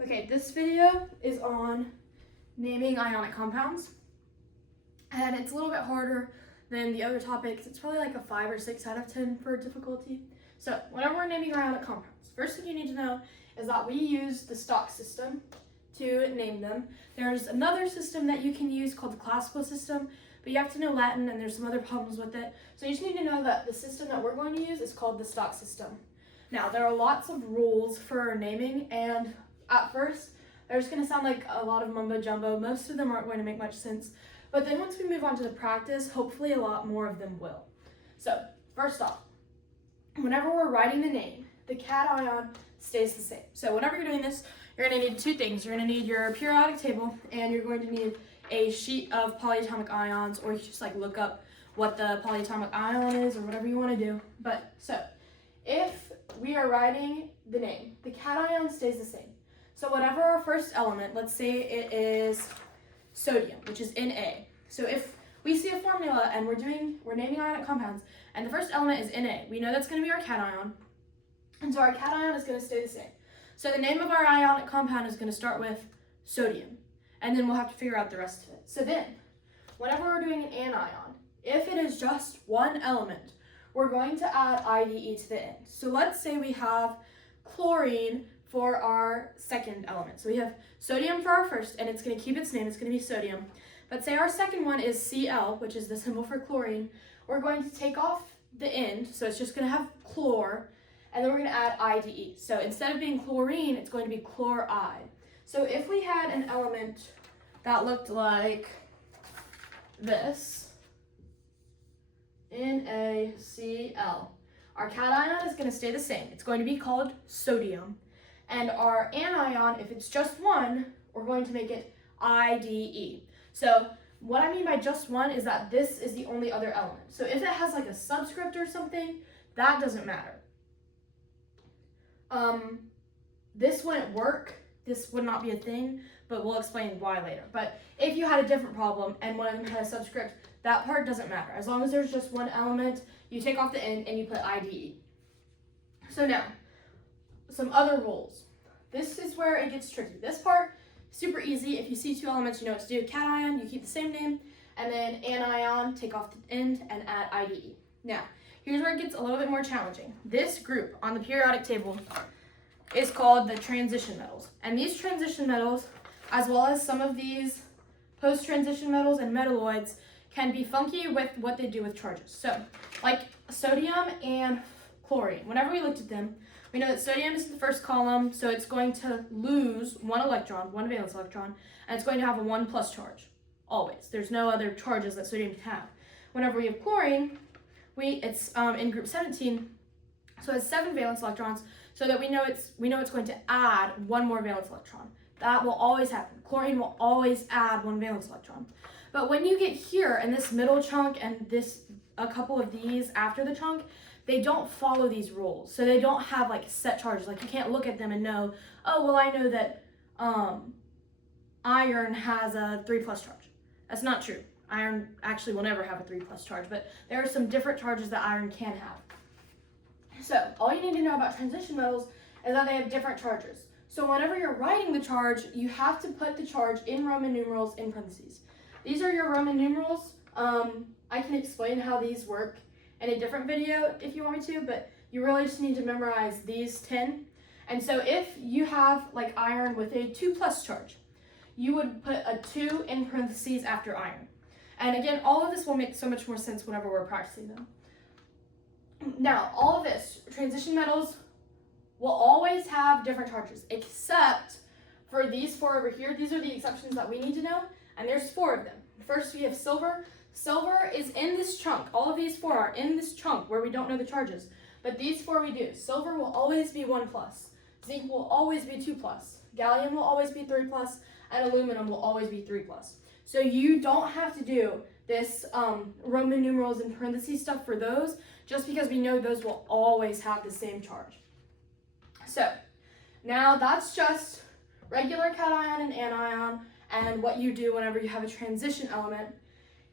Okay, this video is on naming ionic compounds, and it's a little bit harder than the other topics. It's probably like a 5 or 6 out of 10 for difficulty. So whenever we're naming ionic compounds, first thing you need to know is that we use the stock system to name them. There's another system that you can use called the classical system, but you have to know Latin and there's some other problems with it. So you just need to know that the system that we're going to use is called the stock system. Now, there are lots of rules for naming, and at first, they're just going to sound like a lot of mumbo jumbo. Most of them aren't going to make much sense. But then once we move on to the practice, hopefully a lot more of them will. So, first off, whenever we're writing the name, the cation stays the same. So whenever you're doing this, you're going to need two things. You're going to need your periodic table, and you're going to need a sheet of polyatomic ions, or you just like look up what the polyatomic ion is or whatever you want to do. But so, if we are writing the name, the cation stays the same. So whatever our first element, let's say it is sodium, which is Na. So if we see a formula and we're naming ionic compounds, and the first element is Na, we know that's going to be our cation, and so our cation is going to stay the same. So the name of our ionic compound is going to start with sodium, and then we'll have to figure out the rest of it. So then, whenever we're doing an anion, if it is just one element, we're going to add IDE to the end. So let's say we have chlorine for our second element. So we have sodium for our first, and it's going to keep its name, it's going to be sodium. But say our second one is Cl, which is the symbol for chlorine. We're going to take off the end, so it's just going to have chlor, and then we're going to add IDE. So instead of being chlorine, it's going to be chloride. So if we had an element that looked like this, NaCl, our cation is going to stay the same. It's going to be called sodium. And our anion, if it's just one, we're going to make it IDE. So what I mean by just one is that this is the only other element. So if it has like a subscript or something, that doesn't matter. This wouldn't work. This would not be a thing, but we'll explain why later. But if you had a different problem and one of them had a subscript, that part doesn't matter. As long as there's just one element, you take off the end and you put IDE. So now, some other rules. This is where it gets tricky. This part, super easy. If you see two elements, you know what to do. Cation, you keep the same name, and then anion, take off the end and add IDE. Now, here's where it gets a little bit more challenging. This group on the periodic table is called the transition metals. And these transition metals, as well as some of these post-transition metals and metalloids, can be funky with what they do with charges. So, like sodium and chlorine, whenever we looked at them, we know that sodium is in the first column, so it's going to lose one electron, one valence electron, and it's going to have a 1 plus charge, always. There's no other charges that sodium can have. Whenever we have chlorine, it's in group 17, so it's 7 valence electrons, so that we know it's going to add 1 more valence electron. That will always happen. Chlorine will always add 1 valence electron. But when you get here in this middle chunk and a couple of these after the chunk, they don't follow these rules. So they don't have like set charges. Like you can't look at them and know, oh, well, I know that iron has a 3 plus charge. That's not true. Iron actually will never have a 3 plus charge, but there are some different charges that iron can have. So all you need to know about transition metals is that they have different charges. So whenever you're writing the charge, you have to put the charge in Roman numerals in parentheses. These are your Roman numerals. I can explain how these work in a different video if you want me to, but you really just need to memorize these 10. And so if you have like iron with a 2 plus charge, you would put a 2 in parentheses after iron. And again, all of this will make so much more sense whenever we're practicing them. Now, all of this, transition metals will always have different charges, except for these 4 over here. These are the exceptions that we need to know, and there's 4 of them. First, we have silver. Silver is in this chunk. All of these 4 are in this chunk where we don't know the charges, but these 4 we do. Silver will always be 1 plus. Zinc will always be 2 plus. Gallium will always be 3 plus, and aluminum will always be 3 plus. So you don't have to do this Roman numerals and parentheses stuff for those, just because we know those will always have the same charge. So now that's just regular cation and anion and what you do whenever you have a transition element.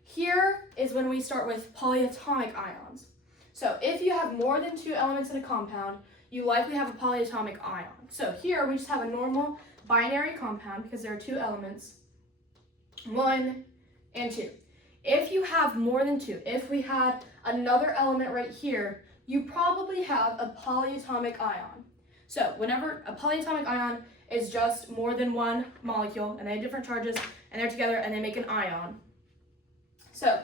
Here is when we start with polyatomic ions. So if you have more than 2 elements in a compound, you likely have a polyatomic ion. So here we just have a normal binary compound because there are two elements, 1 and 2. If you have more than 2, if we had another element right here, you probably have a polyatomic ion. So whenever a polyatomic ion is just more than one molecule and they have different charges and they're together and they make an ion. So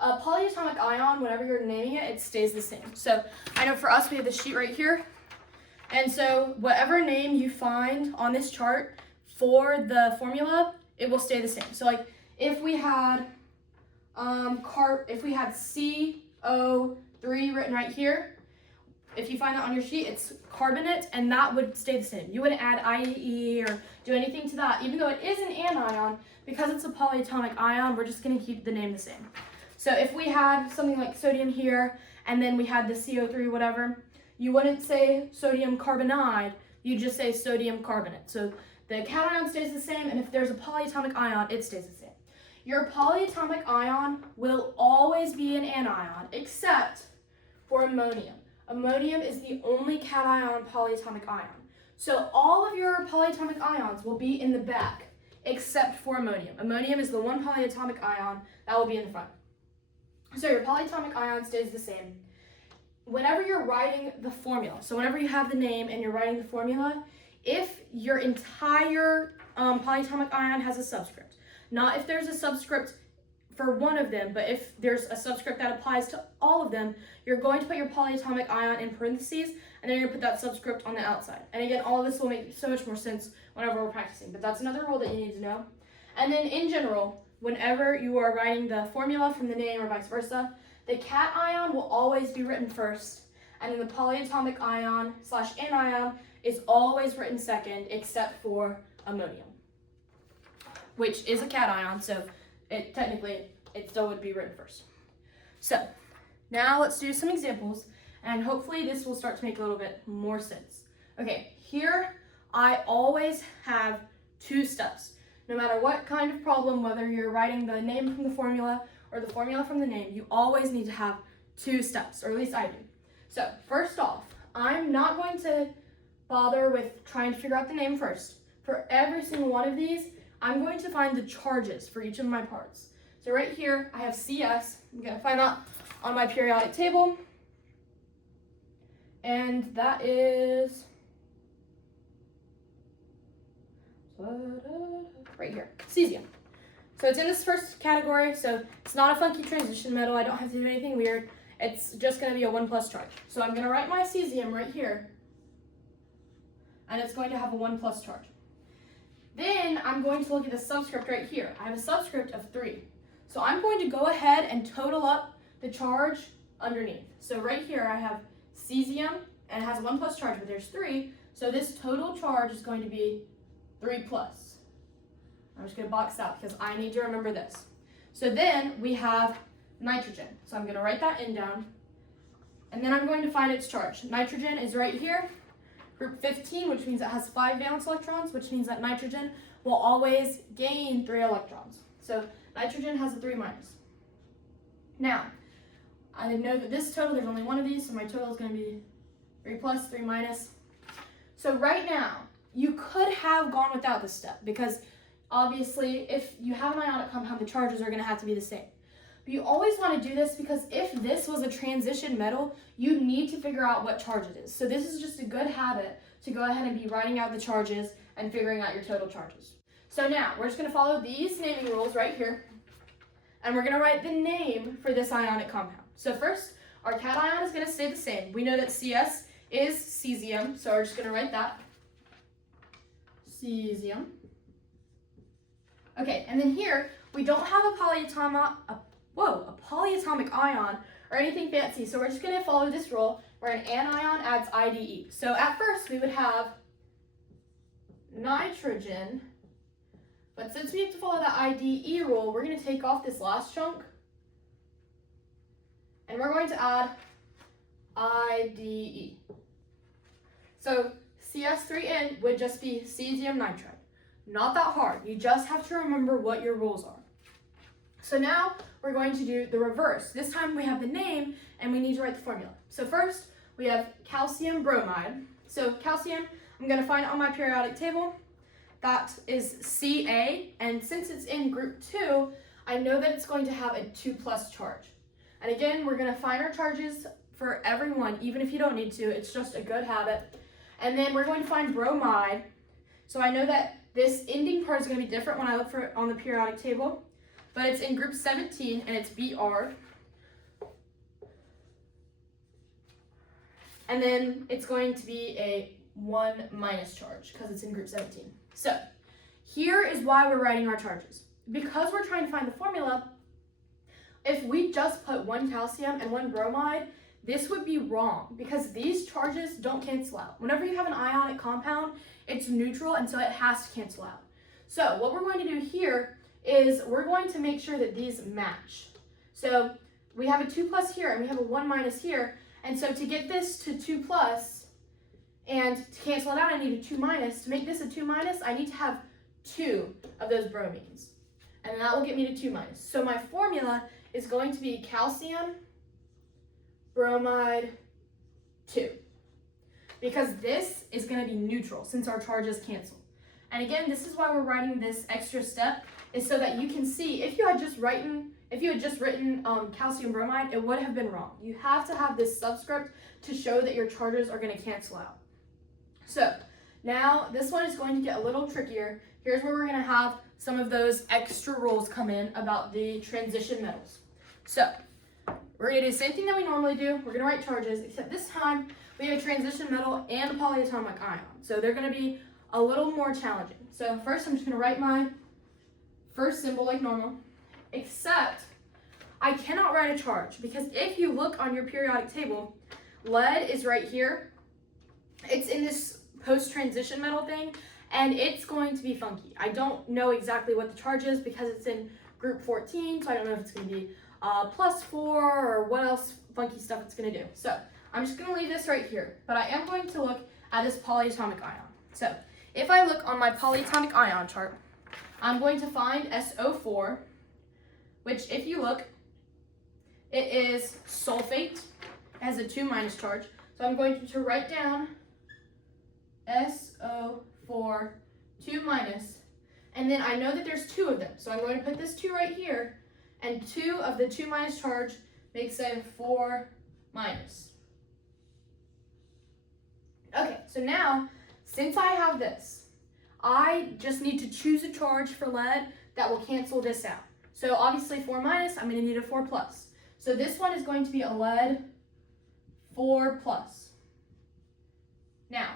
a polyatomic ion, whenever you're naming it, it stays the same. So I know for us we have this sheet right here. And so whatever name you find on this chart for the formula, it will stay the same. So like if we had CO3 written right here, if you find that on your sheet, it's carbonate, and that would stay the same. You wouldn't add IE or do anything to that, even though it is an anion. Because it's a polyatomic ion, we're just going to keep the name the same. So if we had something like sodium here, and then we had the CO3 whatever, you wouldn't say sodium carbonide, you just say sodium carbonate. So the cation stays the same, and if there's a polyatomic ion, it stays the same. Your polyatomic ion will always be an anion, except for ammonium. Ammonium is the only cation polyatomic ion. So all of your polyatomic ions will be in the back, except for ammonium. Ammonium is the one polyatomic ion that will be in the front. So your polyatomic ion stays the same. Whenever you're writing the formula, so whenever you have the name and you're writing the formula, if your entire polyatomic ion has a subscript, not if there's a subscript for one of them, but if there's a subscript that applies to all of them, you're going to put your polyatomic ion in parentheses, and then you're going to put that subscript on the outside. And again, all of this will make so much more sense whenever we're practicing, but that's another rule that you need to know. And then in general, whenever you are writing the formula from the name or vice versa, the cation will always be written first, and then the polyatomic ion / anion is always written second, except for ammonium, which is a cation, so it still would be written first. So now let's do some examples, and hopefully this will start to make a little bit more sense. Okay, here I always have 2 steps. No matter what kind of problem, whether you're writing the name from the formula or the formula from the name, you always need to have 2 steps, or at least I do. So first off, I'm not going to bother with trying to figure out the name first. For every single one of these, I'm going to find the charges for each of my parts. So right here, I have CS. I'm going to find that on my periodic table. And that is right here, cesium. So it's in this first category, so it's not a funky transition metal. I don't have to do anything weird. It's just going to be a 1+ charge. So I'm going to write my cesium right here, and it's going to have a 1+ charge. Then I'm going to look at the subscript right here. I have a subscript of 3. So I'm going to go ahead and total up the charge underneath. So right here I have cesium, and it has a 1+ charge, but there's 3. So this total charge is going to be 3+. I'm just going to box out because I need to remember this. So then we have nitrogen. So I'm going to write that down. And then I'm going to find its charge. Nitrogen is right here, group 15, which means it has 5 valence electrons, which means that nitrogen will always gain 3 electrons. So nitrogen has a 3-. Now, I know that this total, there's only one of these, so my total is going to be 3+, 3-. So right now, you could have gone without this step because obviously if you have an ionic compound, the charges are going to have to be the same. But you always want to do this because if this was a transition metal, you need to figure out what charge it is. So this is just a good habit to go ahead and be writing out the charges and figuring out your total charges. So now we're just going to follow these naming rules right here, and we're going to write the name for this ionic compound. So first, our cation is going to stay the same. We know that CS is cesium, so we're just going to write that. Cesium. Okay, and then here, we don't have a polyatomic ion or anything fancy, so we're just going to follow this rule where an anion adds IDE. So at first, we would have nitrogen, but since we have to follow the IDE rule, we're going to take off this last chunk, and we're going to add IDE. So CS3N would just be cesium nitride. Not that hard. You just have to remember what your rules are. So now we're going to do the reverse. This time we have the name and we need to write the formula. So first, we have calcium bromide. So calcium, I'm going to find it on my periodic table. That is Ca, and since it's in group 2, I know that it's going to have a 2+ charge. And again, we're going to find our charges for everyone, even if you don't need to. It's just a good habit. And then we're going to find bromide. So I know that this ending part is going to be different when I look for it on the periodic table, but it's in group 17 and it's Br. And then it's going to be a 1- charge because it's in group 17. So here is why we're writing our charges. Because we're trying to find the formula, if we just put 1 calcium and 1 bromide, this would be wrong because these charges don't cancel out. Whenever you have an ionic compound, it's neutral, and so it has to cancel out. So what we're going to do here is we're going to make sure that these match. So we have a 2+ here and we have a 1- here. And so to get this to 2+ and to cancel it out, I need a 2-. To make this a 2-, I need to have 2 of those bromines. And that will get me to 2-. So my formula is going to be calcium bromide 2. Because this is going to be neutral since our charges cancel. And again, this is why we're writing this extra step, is so that you can see if you had just written calcium bromide, it would have been wrong. You have to have this subscript to show that your charges are going to cancel out. So now this one is going to get a little trickier. Here's where we're going to have some of those extra rules come in about the transition metals. So we're going to do the same thing that we normally do. We're going to write charges, except this time we have a transition metal and a polyatomic ion. So they're going to be a little more challenging. So first I'm just going to write my first symbol like normal, except I cannot write a charge because if you look on your periodic table, lead is right here. It's in this post-transition metal thing, and it's going to be funky. I don't know exactly what the charge is because it's in group 14, so I don't know if it's going to be +4 or what else funky stuff it's going to do. So I'm just going to leave this right here, but I am going to look at this polyatomic ion. So if I look on my polyatomic ion chart, I'm going to find SO4, which if you look, it is sulfate. It has a 2- charge. So I'm going to write down SO4 2-, and then I know that there's 2 of them. So I'm going to put this 2 right here, and 2 of the 2- charge makes a 4-. Okay, so now, since I have this, I just need to choose a charge for lead that will cancel this out. So obviously 4-, I'm going to need a 4+. So this one is going to be a lead 4+. Now,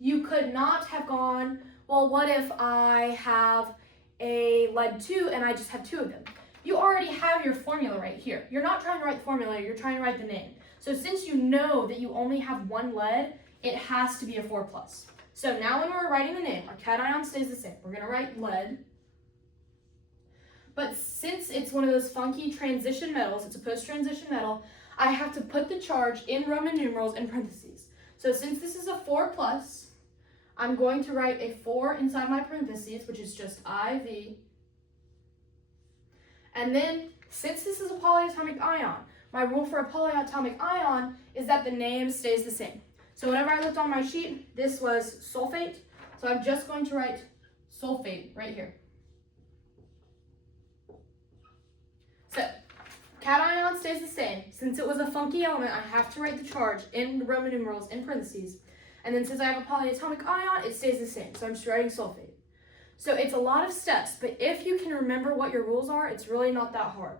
you could not have gone, well, what if I have a lead 2 and I just have 2 of them? You already have your formula right here. You're not trying to write the formula, you're trying to write the name. So since you know that you only have 1 lead, it has to be a 4+. So now when we're writing the name, our cation stays the same. We're going to write lead. But since it's one of those funky transition metals, it's a post-transition metal, I have to put the charge in Roman numerals in parentheses. So since this is a 4+, I'm going to write a 4 inside my parentheses, which is just IV. And then, since this is a polyatomic ion, my rule for a polyatomic ion is that the name stays the same. So whenever I looked on my sheet, this was sulfate. So I'm just going to write sulfate right here. So cation stays the same. Since it was a funky element, I have to write the charge in Roman numerals in parentheses. And then since I have a polyatomic ion, it stays the same. So I'm just writing sulfate. So it's a lot of steps, but if you can remember what your rules are, it's really not that hard.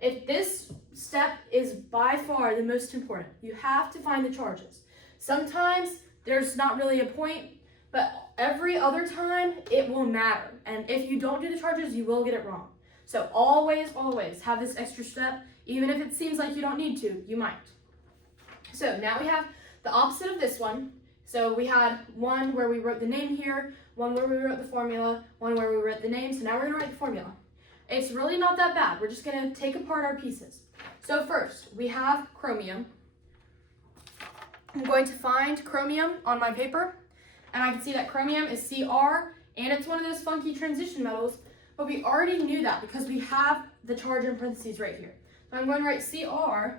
If this step is by far the most important, you have to find the charges. Sometimes there's not really a point, but every other time it will matter. And if you don't do the charges, you will get it wrong. So always, always have this extra step. Even if it seems like you don't need to, you might. So now we have the opposite of this one. So we had one where we wrote the name here, one where we wrote the formula, one where we wrote the name. So now we're going to write the formula. It's really not that bad. We're just going to take apart our pieces. So first, we have chromium. I'm going to find chromium on my paper, and I can see that chromium is Cr, and it's one of those funky transition metals, but we already knew that because we have the charge in parentheses right here. So I'm going to write Cr,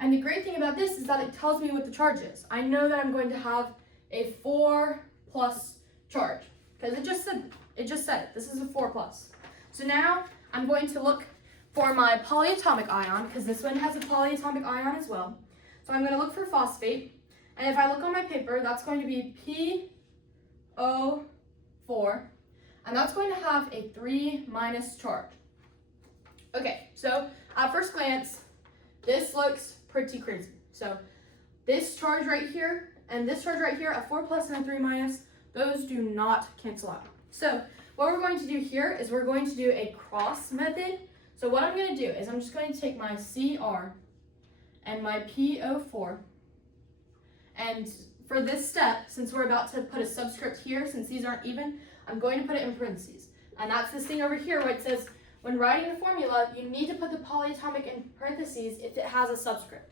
And the great thing about this is that it tells me what the charge is. I know that I'm going to have a 4 plus charge because it just said it. This is a 4 plus. So now I'm going to look for my polyatomic ion because this one has a polyatomic ion as well. So I'm going to look for phosphate. And if I look on my paper, that's going to be PO4. And that's going to have a 3 minus charge. Okay, so at first glance, this looks pretty crazy. So this charge right here and this charge right here, a 4 plus and a 3 minus, those do not cancel out. So what we're going to do here is we're going to do a cross method. So what I'm going to do is I'm just going to take my CR and my PO4. And for this step, since we're about to put a subscript here, since these aren't even, I'm going to put it in parentheses. And that's this thing over here where it says, when writing the formula, you need to put the polyatomic in parentheses if it has a subscript.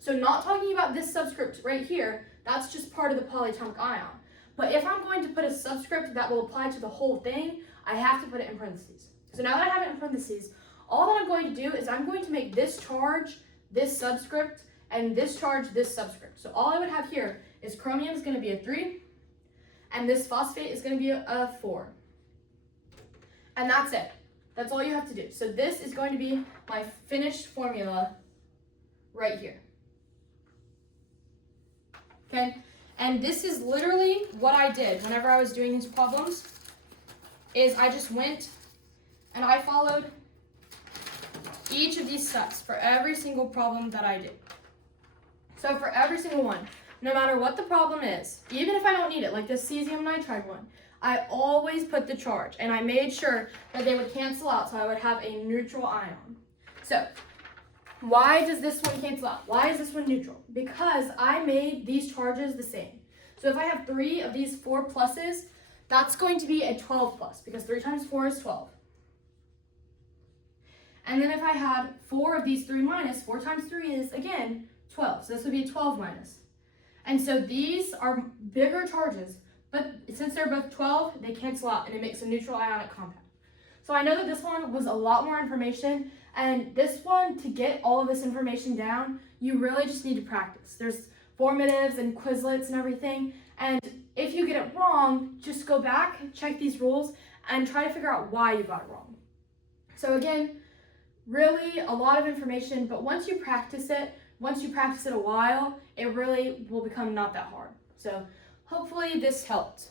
So not talking about this subscript right here, that's just part of the polyatomic ion. But if I'm going to put a subscript that will apply to the whole thing, I have to put it in parentheses. So now that I have it in parentheses, all that I'm going to do is I'm going to make this charge this subscript and this charge this subscript. So all I would have here is chromium is going to be a 3 and this phosphate is going to be a 4. And that's it. That's all you have to do. So this is going to be my finished formula right here. Okay? And this is literally what I did whenever I was doing these problems, is I just went and I followed each of these steps for every single problem that I did. So for every single one, no matter what the problem is, even if I don't need it, like this cesium nitride one, I always put the charge, and I made sure that they would cancel out so I would have a neutral ion. So why does this one cancel out? Why is this one neutral? Because I made these charges the same. So if I have 3 of these 4 pluses, that's going to be a 12 plus, because 3 times 4 is 12. And then if I had 4 of these 3 minus, 4 times 3 is, again, 12. So this would be a 12 minus. And so these are bigger charges, but since they're both 12, they cancel out, and it makes a neutral ionic compound. So I know that this one was a lot more information, and this one, to get all of this information down, you really just need to practice. There's formatives and Quizlets and everything, and if you get it wrong, just go back, check these rules, and try to figure out why you got it wrong. So again, really a lot of information, but once you practice it a while, it really will become not that hard. So hopefully this helped.